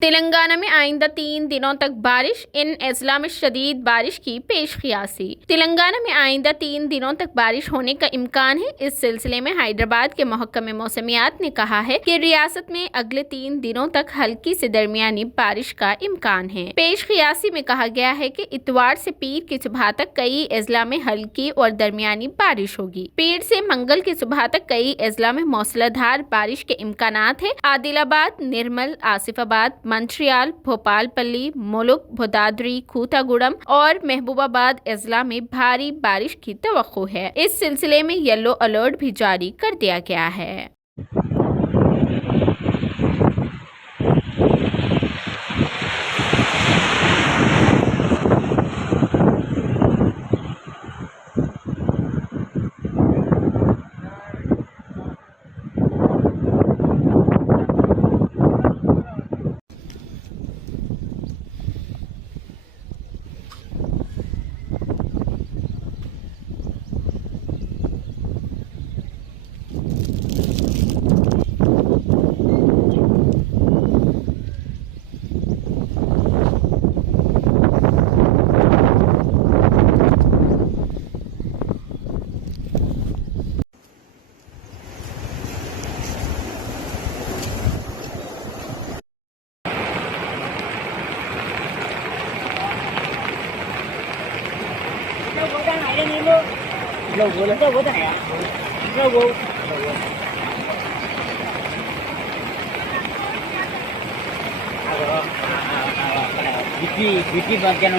तेलंगाना में आइंदा 3 दिनों तक बारिश, इन अजला में शदीद बारिश की पेशकियासी। तेलंगाना में आइंदा 3 दिनों तक बारिश होने का इम्कान है। इस सिलसिले में हैदराबाद के महकमे मौसमियात ने कहा है कि रियासत में अगले 3 दिनों तक हल्की से दरमियानी बारिश का इम्कान है। पेशकियासी में कहा गया है कि इतवार से पीर की सुबह तक कई अजला में हल्की और दरमियानी बारिश होगी। पीर से मंगल की सुबह तक कई अजला में मौसलाधार बारिश के इम्कानात है। आदिलाबाद, निर्मल, आसिफाबाद, मंचियाल, भोपालपल्ली, मुलुक, भोदादरी, खूटागुड़म और महबूबाबाद अजला में भारी बारिश की तवक्को है। इस सिलसिले में येलो अलर्ट भी जारी कर दिया गया है। ಬಿಟ್ಟಿ ಬಾಗ್ಯಾನ